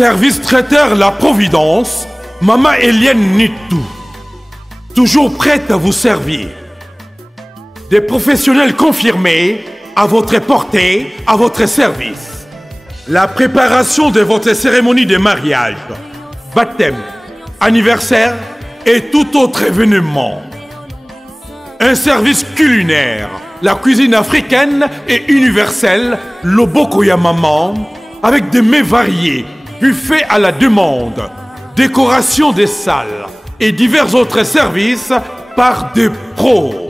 Service traiteur La Providence, Maman Eliane Nitou. Toujours prête à vous servir. Des professionnels confirmés, à votre portée, à votre service. La préparation de votre cérémonie de mariage, baptême, anniversaire et tout autre événement. Un service culinaire, la cuisine africaine et universelle, Loboko ya Maman, avec des mets variés, buffet à la demande, décoration des salles et divers autres services par des pros.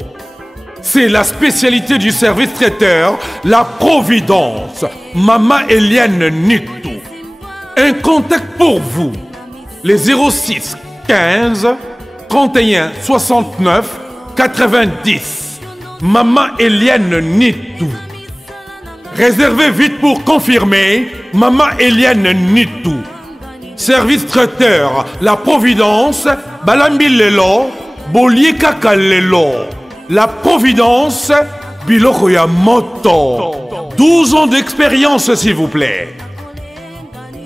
C'est la spécialité du service traiteur, La Providence, Maman Eliane Nitou. Un contact pour vous, les 06 15 31 69 90. Maman Eliane Nitou. Réservez vite pour confirmer, Maman Eliane Nitou. Service traiteur, La Providence, Balambi Lelo, Bolier Kaka Lelo. La Providence, Biloko ya Moto. 12 ans d'expérience, s'il vous plaît.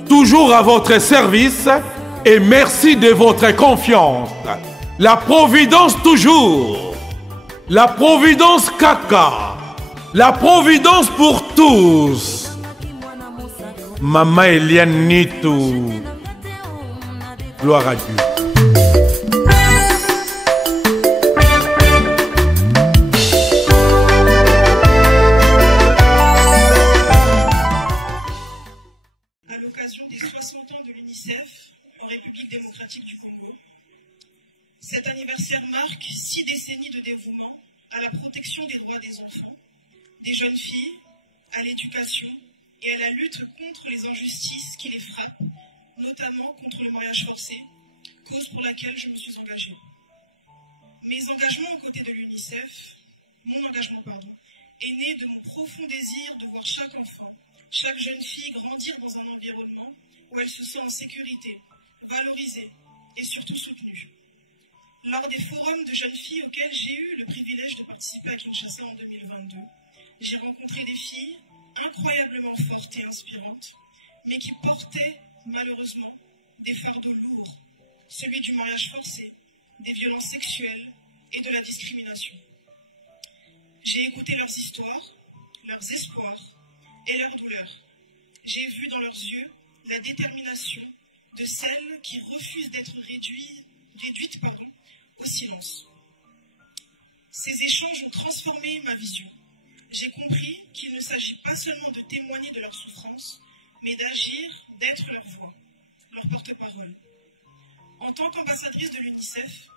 Toujours à votre service et merci de votre confiance. La Providence toujours. La Providence Kaka. La Providence pour tous. Maman Eliane Nitou. Gloire à Dieu. À l'occasion des 60 ans de l'UNICEF en République démocratique du Congo, cet anniversaire marque 6 décennies de dévouement à la protection des droits des enfants, des jeunes filles, à l'éducation et à la lutte contre les injustices qui les frappent, notamment contre le mariage forcé, cause pour laquelle je me suis engagée. Mes engagements aux côtés de l'UNICEF, mon engagement, est né de mon profond désir de voir chaque enfant, chaque jeune fille grandir dans un environnement où elle se sent en sécurité, valorisée et surtout soutenue. Lors des forums de jeunes filles auxquels j'ai eu le privilège de participer à Kinshasa en 2022, j'ai rencontré des filles incroyablement fortes et inspirantes, mais qui portaient malheureusement des fardeaux lourds, celui du mariage forcé, des violences sexuelles et de la discrimination. J'ai écouté leurs histoires, leurs espoirs et leurs douleurs. J'ai vu dans leurs yeux la détermination de celles qui refusent d'être réduites au silence. Ces échanges ont transformé ma vision. J'ai compris qu'il ne s'agit pas seulement de témoigner de leur souffrance, mais d'agir, d'être leur voix, leur porte-parole. En tant qu'ambassadrice de l'UNICEF,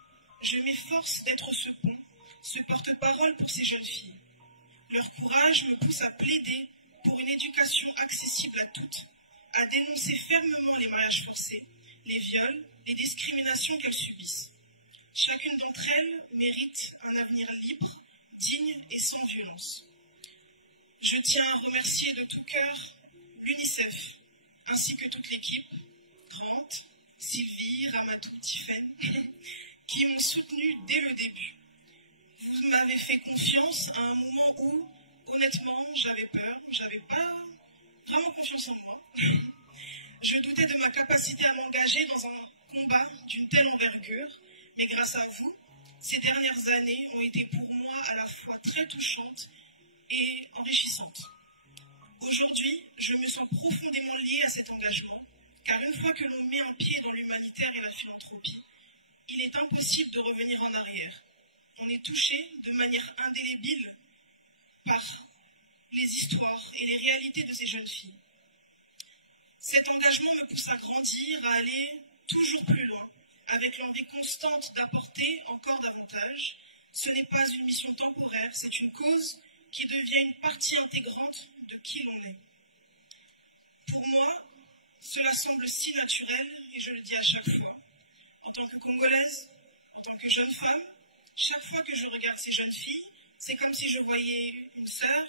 je m'efforce d'être ce pont, ce porte-parole pour ces jeunes filles. Leur courage me pousse à plaider pour une éducation accessible à toutes, à dénoncer fermement les mariages forcés, les viols, les discriminations qu'elles subissent. Chacune d'entre elles mérite un avenir libre, digne et sans violence. Je tiens à remercier de tout cœur l'UNICEF, ainsi que toute l'équipe, Grant, Sylvie, Ramadou, Tiffaine, qui m'ont soutenue dès le début. Vous m'avez fait confiance à un moment où, honnêtement, j'avais peur, j'avais pas vraiment confiance en moi. Je doutais de ma capacité à m'engager dans un combat d'une telle envergure, mais grâce à vous, ces dernières années ont été pour moi à la fois très touchantes et enrichissantes. Aujourd'hui, je me sens profondément liée à cet engagement, car une fois que l'on met un pied dans l'humanitaire et la philanthropie, il est impossible de revenir en arrière. On est touché de manière indélébile par les histoires et les réalités de ces jeunes filles. Cet engagement me pousse à grandir, à aller toujours plus loin, avec l'envie constante d'apporter encore davantage. Ce n'est pas une mission temporaire, c'est une cause qui devient une partie intégrante de qui l'on est. Pour moi, cela semble si naturel, et je le dis à chaque fois, en tant que Congolaise, en tant que jeune femme, chaque fois que je regarde ces jeunes filles, c'est comme si je voyais une sœur,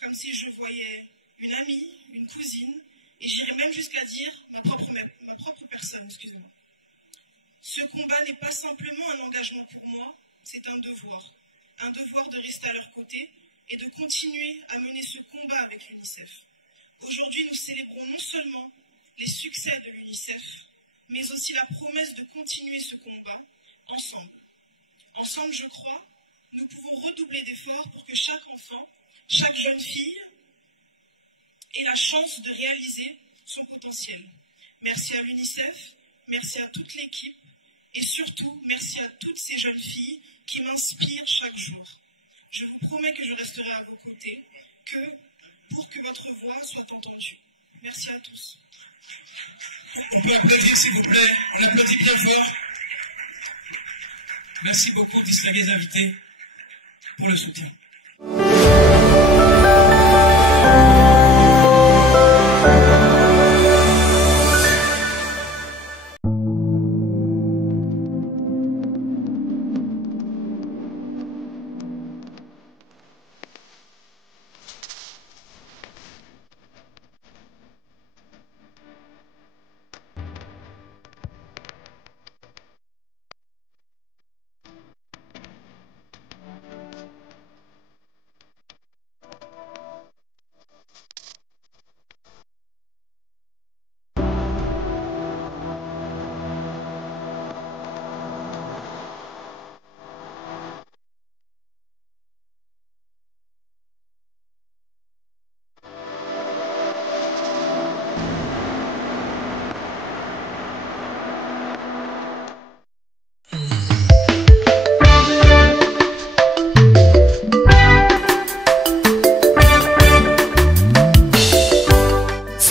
comme si je voyais une amie, une cousine, et j'irais même jusqu'à dire ma propre personne, excusez-moi. Ce combat n'est pas simplement un engagement pour moi, c'est un devoir de rester à leur côté et de continuer à mener ce combat avec l'UNICEF. Aujourd'hui, nous célébrons non seulement les succès de l'UNICEF, mais aussi la promesse de continuer ce combat ensemble. Ensemble, je crois, nous pouvons redoubler d'efforts pour que chaque enfant, chaque jeune fille ait la chance de réaliser son potentiel. Merci à l'UNICEF, merci à toute l'équipe et surtout merci à toutes ces jeunes filles qui m'inspirent chaque jour. Je vous promets que je resterai à vos côtés, pour que votre voix soit entendue. Merci à tous. On peut applaudir s'il vous plaît, on applaudit bien fort. Merci beaucoup, distingués invités, pour le soutien.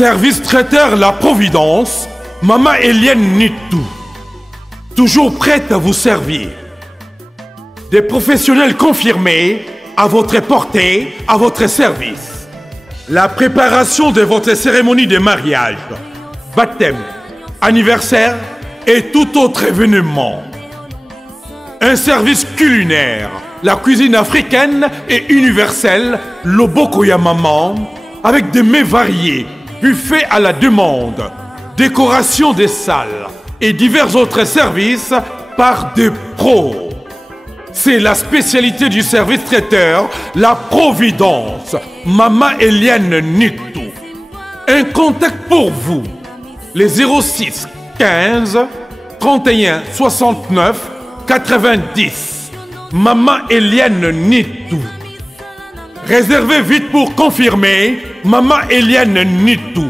Service traiteur La Providence, Maman Eliane Nitou. Toujours prête à vous servir. Des professionnels confirmés, à votre portée, à votre service. La préparation de votre cérémonie de mariage, baptême, anniversaire et tout autre événement. Un service culinaire, la cuisine africaine et universelle, Loboko ya Maman, avec des mets variés, buffet à la demande, décoration des salles et divers autres services par des pros. C'est la spécialité du service traiteur, La Providence, Maman Eliane Nitou. Un contact pour vous, les 06 15 31 69 90. Maman Eliane Nitou. Réservez vite pour confirmer, Maman Eliane Nitou.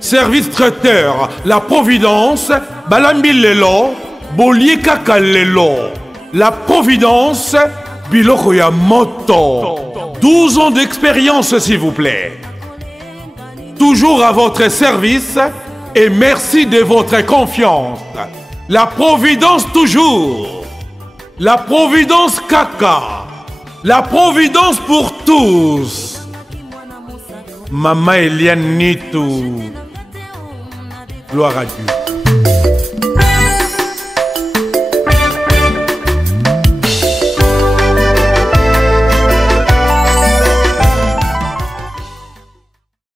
Service traiteur, La Providence, Balambi Lelo, Bolier Kaka Lelo. La Providence, Biloko ya Moto. 12 ans d'expérience, s'il vous plaît. Toujours à votre service et merci de votre confiance. La Providence toujours. La Providence Kaka. La Providence pour tous. Maman Eliane Nitou. Gloire à Dieu.